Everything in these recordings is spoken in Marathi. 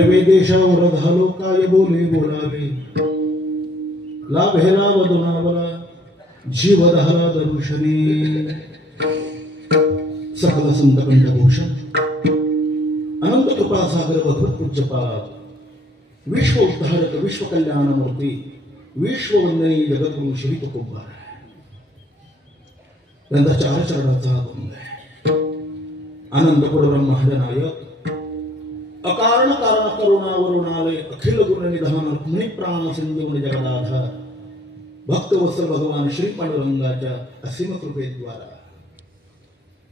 देशावर झालो काय बोले बोलावे लाभेला वदनावला जीव दहला दरुषणी सकल संत कंठभूषण अनंत कृपा सागर भगवत पूज्यपाद विश्व उद्धारक विश्व कल्याण मूर्ती विश्व वंदनी जगद्गुरु श्री तुकोबार त्यांचा चार चरणाचा बंद आहे. आनंद पुरब्रह्म महाजनायक अकारण कारण करुणा वरुणालय अखिल गुण निधान रुक्मिणी प्राण सिंधू जगदाधार भक्त वत्सल भगवान श्री पांडुरंगाच्या असीम कृपेद्वारा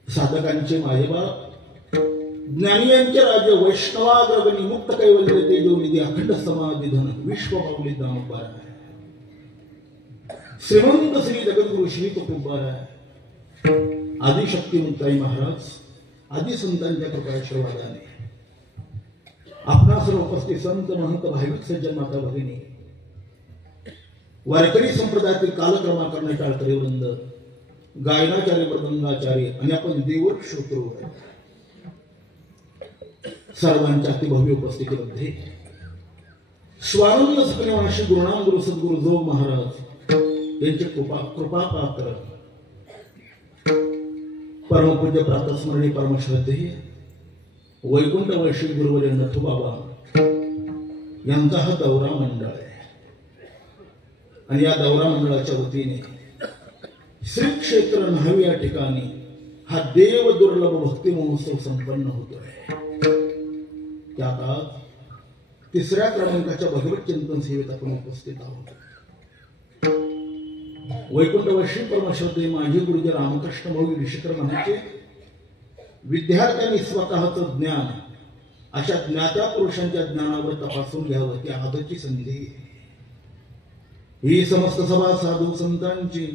साधकांचे मायबाप ज्ञानियांचे राज्य वैष्णवाग्रगणी मुक्त कैवल्य तेजोनिधी अखंड समाधी धन विश्व पावली दामोबार आहे. श्रीमंत श्री जगद्गुरु श्री तुकोबार आहे. आदिशक्ती मुक्ताई महाराज आदि संतांच्या कृपाआशीर्वादाने आपणा सर्व उपस्थित संत महंत भाविक सज्जन माता भगिनी वारकरी संप्रदायातील कालक्रमा करणे टाळकरी वृंद गायनाचार्य मृदंगाचार्य आणि आपण देवर श्रोत्र सर्वांच्या अतिभव्य उपस्थितीमध्ये स्वानंद सकनिवासी गुरुनाम गुरु सद्गुरु जोग महाराज यांचे कृपा पात्र परमपूज्य प्रातस्मरणी परमश्रद्धेय वैकुंठ वैश्वी गुरुवर्य नथुबाबा यांचा हा दौरा मंडळ आहे. आणि या दौरा मंडळाच्या वतीने श्री क्षेत्र न्हावी या ठिकाणी हा देव दुर्लभ भक्ती महोत्सव संपन्न होतोय. त्यात आज तिसऱ्या क्रमांकाच्या भगवत चिंतन सेवेत आपण उपस्थित आहोत. वैकुंठ वैश्वी परमश्रद्धेय माजी गुरुजी रामकृष्ण भाऊ ऋषिकर म्हणायचे विद्यार्थ्यांनी स्वतःचं ज्ञान अशा ज्ञात्या पुरुषांच्या ज्ञानावर तपासून घ्यावं ती आदरची संधी. ही समस्त सभा साधू संतांची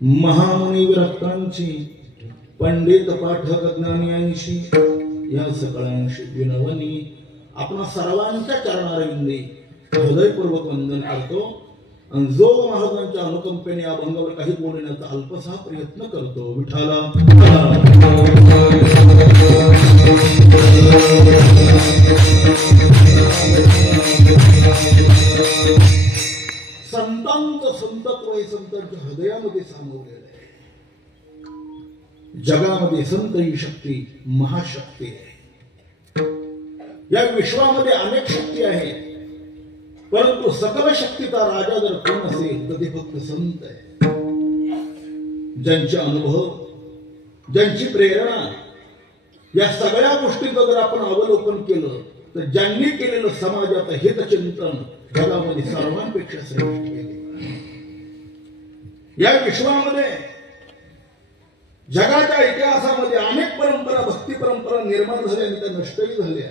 महामुनी विरक्तांची पंडित पाठक ज्ञानियांशी या सकळांशी विनवणी आपण सर्वांच्या चरणारविंदी हृदयपूर्वक वंदन करतो. जो महाराजांच्या अनुकंपेने या भंगावर काही बोलण्याचा अल्पसा प्रयत्न करतो. विठाला संतांचं संतत्व हे संतांच्या हृदयामध्ये सामावलेलं आहे. जगामध्ये संत ही शक्ती महाशक्ती आहे. या विश्वामध्ये अनेक शक्ती आहेत परंतु सकल शक्तीचा राजा जर कोण असेल तर ते फक्त संत आहे. ज्यांचे अनुभव ज्यांची प्रेरणा या सगळ्या गोष्टींचं जर आपण अवलोकन केलं तर ज्यांनी केलेलं समाजाचं हितचिंतन जगामध्ये सर्वांपेक्षा श्रेष्ठ आहे. या विश्वामध्ये जगाच्या इतिहासामध्ये अनेक परंपरा भक्ती परंपरा निर्माण झाल्या आणि त्या नष्टही झाल्या.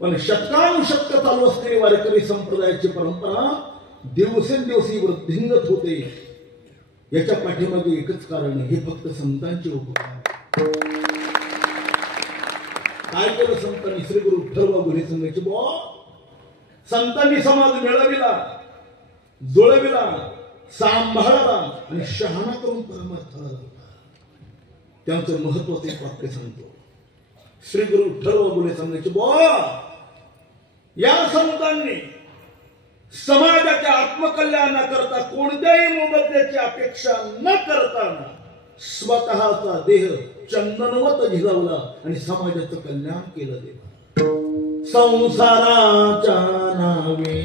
पण शतकानुशतक चालू असलेली वारकरी संप्रदायाची परंपरा दिवसेंदिवस वृद्धिंगत होते. याच्या पाठीमागे एकच कारण हे फक्त संतांचे उपकार. काय केलं संतांनी? श्री गुरु विठ्ठल बाबू सांगायचे संतांनी समाज मिळविला जुळविला सांभाळला आणि शहाणा करून परमार्थाला लावला. त्यांचं महत्वाचं एक वाक्य सांगतो. श्री गुरु विठ्ठल बाबू सांगायचे या संतांनी समाजाच्या आत्मकल्याणाकरता कोणत्याही मोबदल्याची अपेक्षा न करताना स्वतःचा देह चंदनवत झिजवला आणि समाजाचं कल्याण केलं. देवा संसाराच्या नावे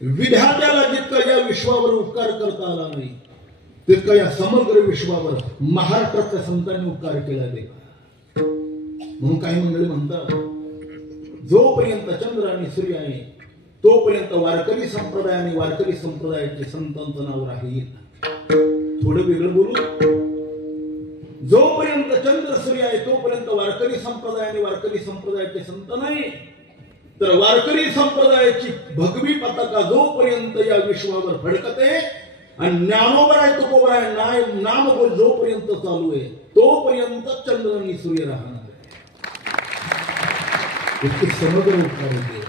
विधात्याला जितका या विश्वावर उपकार करता आला नाही तितका या समग्र विश्वावर महाराष्ट्रातल्या संतांनी उपकार केला देवा. म्हणून काही मंडळी म्हणतात जोपर्यंत चंद्र आणि सूर्य आहे तोपर्यंत वारकरी संप्रदाय आणि वारकरी संप्रदायाचे संतांचं नाव राहील. थोडं वेगळं बोलू. जोपर्यंत चंद्र सूर्य आहे तोपर्यंत वारकरी संप्रदाय आणि वारकरी संप्रदायाचे संत नाही, तर वारकरी संप्रदायाची भगवी पताका जोपर्यंत या विश्वावर फडकते आणि ज्ञानोबराय तुकोबराय नाम जोपर्यंत चालू आहे तोपर्यंत चंद्र आणि सूर्य राहणार. इतकी समग्र उपकार होते.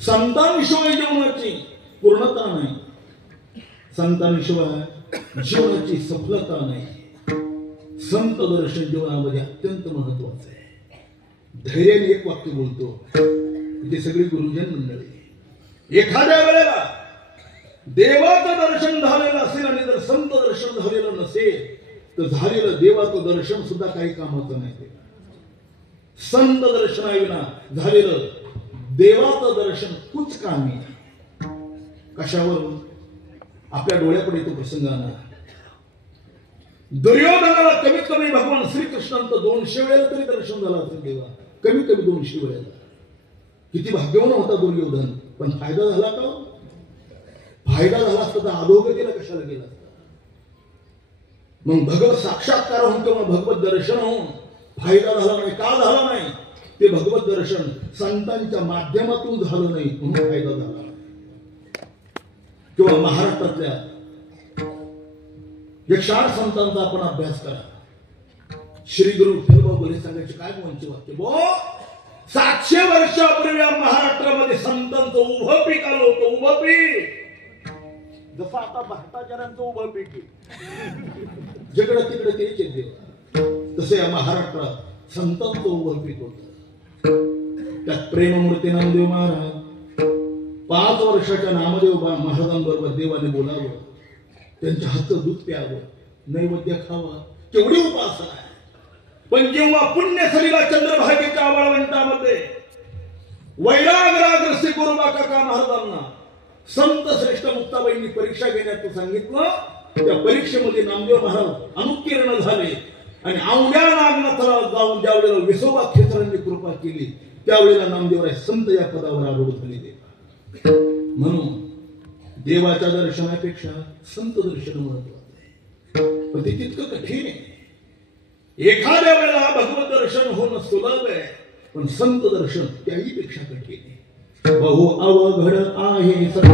संतांशिवाय जीवनाची पूर्णता नाही, संतांशिवाय जीवनाची सफलता नाही. संत दर्शन जीवनामध्ये अत्यंत महत्वाचं आहे. धैर्याने एक वाक्य बोलतो, ते सगळी गुरुजन मंडळी. एखाद्या वेळेला देवाचं दर्शन झालेलं असेल आणि जर संत दर्शन झालेलं नसेल तर झालेलं देवाचं दर्शन सुद्धा काही कामाचं नाही. संत दर्शनाविना झालेलं देवाचं दर्शन कुच कामी. कशावरून? आपल्या डोळ्यापुढे तो प्रसंग आला. दुर्योधनाला कमीत कमी भगवान श्रीकृष्णांचं 200 वेळेला तरी दर्शन झालं असेल देवा, कमीत कमी 200 वेळेला. किती भाग्यवान होता दुर्योधन. पण फायदा झाला का? फायदा झाला असता तर अधोगतीला कशाला गेला असता. मग भगवत साक्षात्कार होऊन किंवा भगवत दर्शन होऊन फायदा झाला नाही. का झाला नाही? ते भगवत दर्शन संतांच्या माध्यमातून झालं नाही म्हणून फायदा झाला. किंवा महाराष्ट्रातल्या 108 संतांचा आपण अभ्यास करा. श्री गुरु विठ्ठलभाऊ बोले सांगायचे काय वंच वाक्य. 700 वर्षापूर्वी महाराष्ट्रामध्ये संतांचं उभं पीक आलं होतं. उभं पीक जसं आता भ्रष्टाचारांचं उभं पीक जिकडे तिकडे तेच येते तसे या महाराष्ट्रात संतांचं उभं पीक होतं. त्यात प्रेममूर्ती नामदेव महाराज 5 वर्षाच्या नामदेव महाराजांबरोबर देवाने बोलावं, त्यांच्या हातचं दूध प्यावं, नैवेद्य खावा. केवढी उपासना आहे. पण जेव्हा पुण्यसलीला चंद्रभागेच्या वाळवंटामध्ये वैराग्राग्रसी गुरुबा काका महाराजांना संत श्रेष्ठ मुक्ताबाईंनी परीक्षा घेण्याचं सांगितलं, त्या परीक्षेमध्ये नामदेव महाराज अनुत्तीर्ण झाले आणि आवड्या नागनाथला जाऊन ज्यावेळेला विसोबा खेचरांनी कृपा केली त्यावेळेला नामदेवराय संत या पदावर आरूढ झाले. म्हणून देवाच्या दर्शनापेक्षा संत दर्शन महत्वाचं आहे. पण ते तितकं कठीण आहे. एखाद्या वेळेला भगवत दर्शन होणं सुलभ आहे, पण संत दर्शन त्याही पेक्षा कठीण आहे. बहु अवघड आहे संत